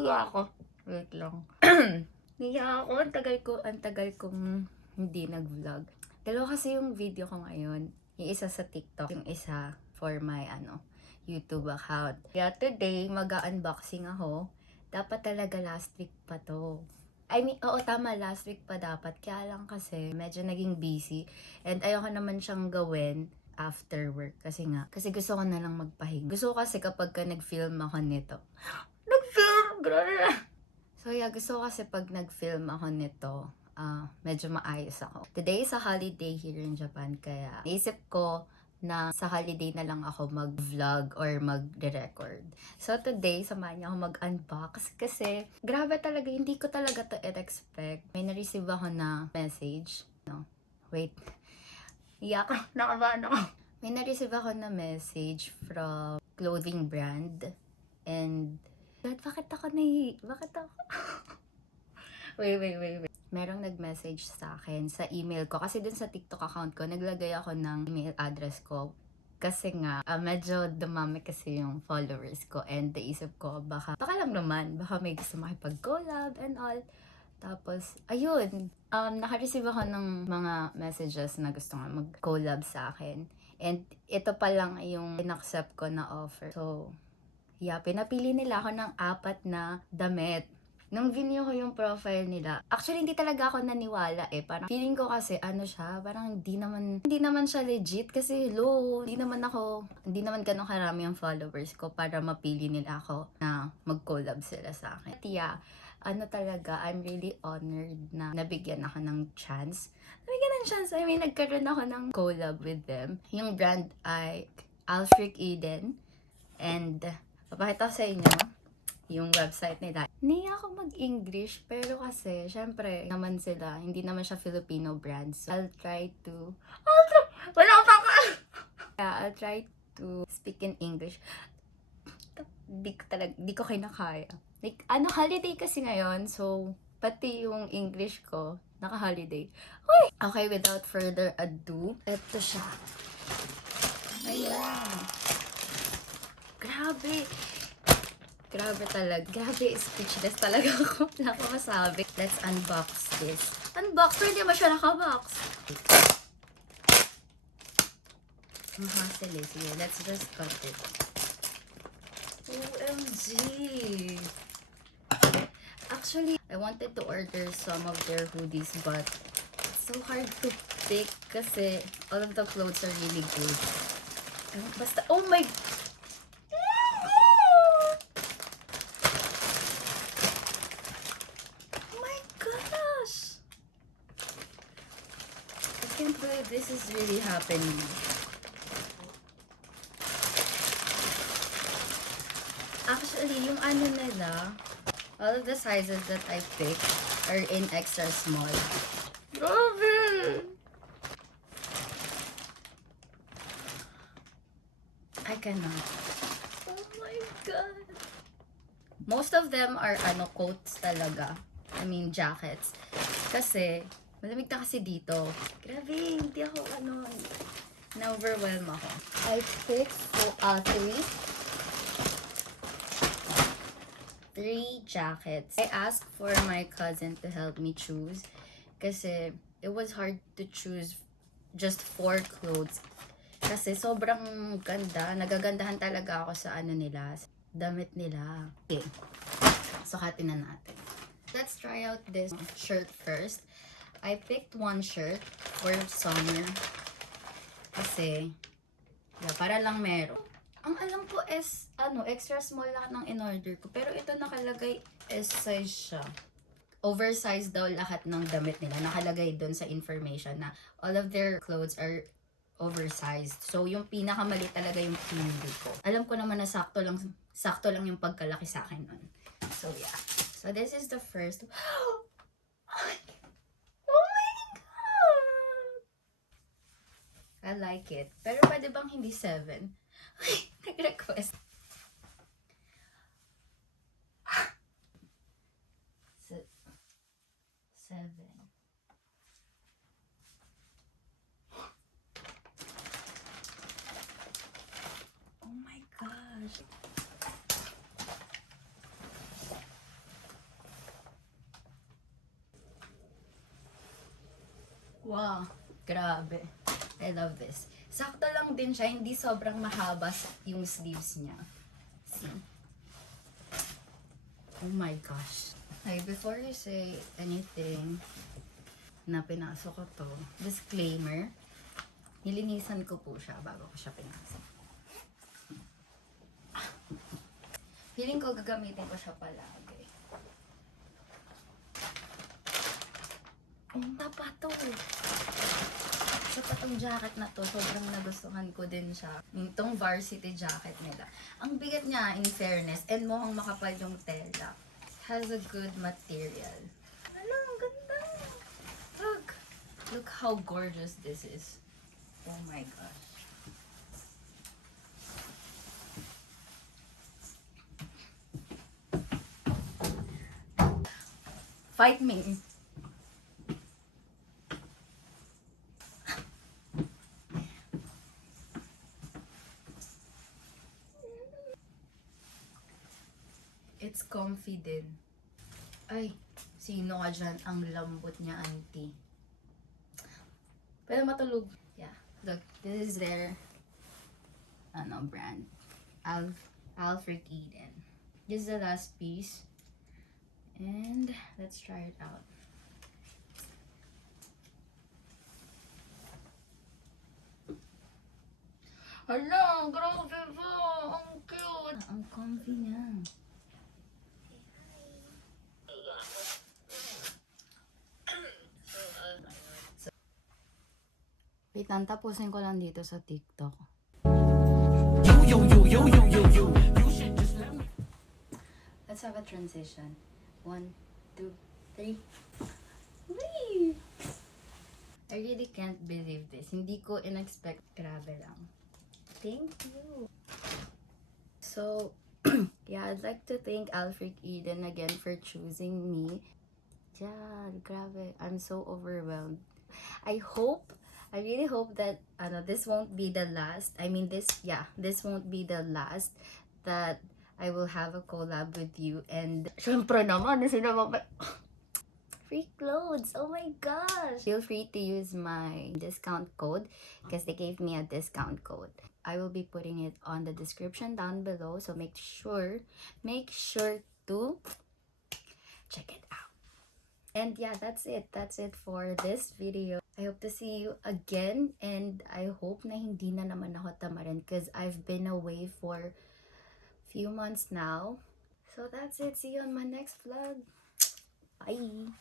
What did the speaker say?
Naiya ako. Wait lang. Naiya ako. Ang tagal kong hindi nag-vlog. Dalawa kasi yung video ko ngayon. Yung isa sa TikTok, yung isa for my YouTube account. Kaya today, mag-unboxing ako. Dapat talaga last week pa to. I mean, oo tama, last week pa dapat. Kaya lang kasi medyo naging busy. And ayoko naman siyang gawin after work. Kasi gusto ko na lang magpahinga. Gusto ko kasi kapag nag-film ako nito. Nag-film! Grabe! So yeah, gusto ko kasi pag nag-film ako nito, medyo maayos ako. Today is a holiday here in Japan, kaya naisip ko na sa holiday na lang ako mag-vlog or mag-record. So today, samahan niyo ako mag-unbox kasi grabe talaga, hindi ko talaga to expect. May na-receive ako na message. No, wait. Iyak ako, nakabahan ako. May na-receive ako na message from clothing brand and bakit ako? Wait. Merong nag-message sa akin sa email ko. Kasi dun sa TikTok account ko, naglagay ako ng email address ko. Kasi medyo dumami kasi yung followers ko. And naisip ko, baka lang naman. Baka may gusto makipag-collab and all. Tapos, ayun. Naka-receive ako ng mga messages na gusto nga mag-collab sa akin. And ito pa lang yung in-accept ko na offer. So, yeah, pinapili nila ako ng 4 na damit. Nung view ko yung profile nila, actually hindi talaga ako naniwala eh. Parang feeling ko kasi siya, parang hindi naman siya legit kasi hindi naman ganun karami yung followers ko para mapili nila ako na mag-collab sila sa akin. At yeah, talaga, I'm really honored na nabigyan ako ng chance. I mean, nagkaroon ako ng collab with them. Yung brand ay Alfric Eden. And papakita ko sa inyo yung website nila. Hindi ako mag-English, pero kasi, syempre, naman sila, hindi naman siya Filipino brand. So, I'll try to speak in English. Di ko kinakaya. Like, holiday kasi ngayon, so, pati yung English ko, naka-holiday. Okay, without further ado, eto siya. Ayan. Grabe talaga. Grabe, speechless talaga ako. Wala ko masabi. Let's unbox this. Unbox? Pero hindi mo siya nakabox. Ang hassle eh. Sige, let's just cut it. OMG! Actually, I wanted to order some of their hoodies, but it's so hard to pick kasi all of the clothes are really good. Basta, oh my gosh! I can't believe this is really happening. Actually, yung nila, all of the sizes that I picked are in extra small. Grabe! I cannot. Oh my god! Most of them are coats talaga. I mean, jackets. Kasi, malamig na kasi dito. Grabe, hindi ako na-overwhelm ako. I picked 3 jackets. I asked for my cousin to help me choose kasi it was hard to choose just 4 clothes. Kasi sobrang ganda. Nagagandahan talaga ako sa nila, damit nila. Okay, sukatin na natin. Let's try out this shirt first. I picked 1 shirt for summer. Kasi, yeah, para lang meron. Ang alam ko is, extra small lahat ng in-order ko. Pero ito nakalagay S size siya. Oversized daw lahat ng damit nila. Nakalagay doon sa information na all of their clothes are oversized. So, yung pinakamali talaga yung pinili ko. Alam ko naman na sakto lang yung pagkalaki sa akin nun. So, yeah. So, this is the first. Oh my god! I like it. Pero pwede bang hindi 7? Nag-request. 7. Oh my gosh. Wow, grabe. I love this. Sakto lang din siya, hindi sobrang mahaba yung sleeves niya. See? Oh my gosh. Hey, before you say anything na pinasok ko to, disclaimer, nilinisan ko po siya bago ko siya pinasok. Feeling ko gagamitin ko siya palagi. Ang tapa to. Sa patong jacket na to, sobrang nagustuhan ko din siya. Itong varsity jacket nila. Ang bigat niya, in fairness, and mukhang makapal yung tela. Has a good material. Ano, ang ganda. Look. Look how gorgeous this is. Oh my gosh. Fight me. It's comfy din. Ay, sino ka dyan? Ang lambot niya, auntie. Pero matulog. Yeah, look, this is their brand. Alfred Eden. This is the last piece. And let's try it out. Hala, grabe po! Ang cute! Ang comfy niya. Wait, tapusin ko lang dito sa TikTok. Let's have a transition. 1, 2, 3. Whee! I really can't believe this. Hindi ko in-expect. Grabe lang. Thank you. So, yeah, I'd like to thank Alfred Eden again for choosing me. Yeah, grabe. I'm so overwhelmed. I really hope that this won't be the last. I mean, this won't be the last that I will have a collab with you. And syempre naman, free clothes. Oh my gosh. Feel free to use my discount code because they gave me a discount code. I will be putting it on the description down below. So make sure to check it out. And yeah, that's it. That's it for this video. I hope to see you again. And I hope na hindi na naman ako tamarin because I've been away for few months now. So that's it. See you on my next vlog. Bye!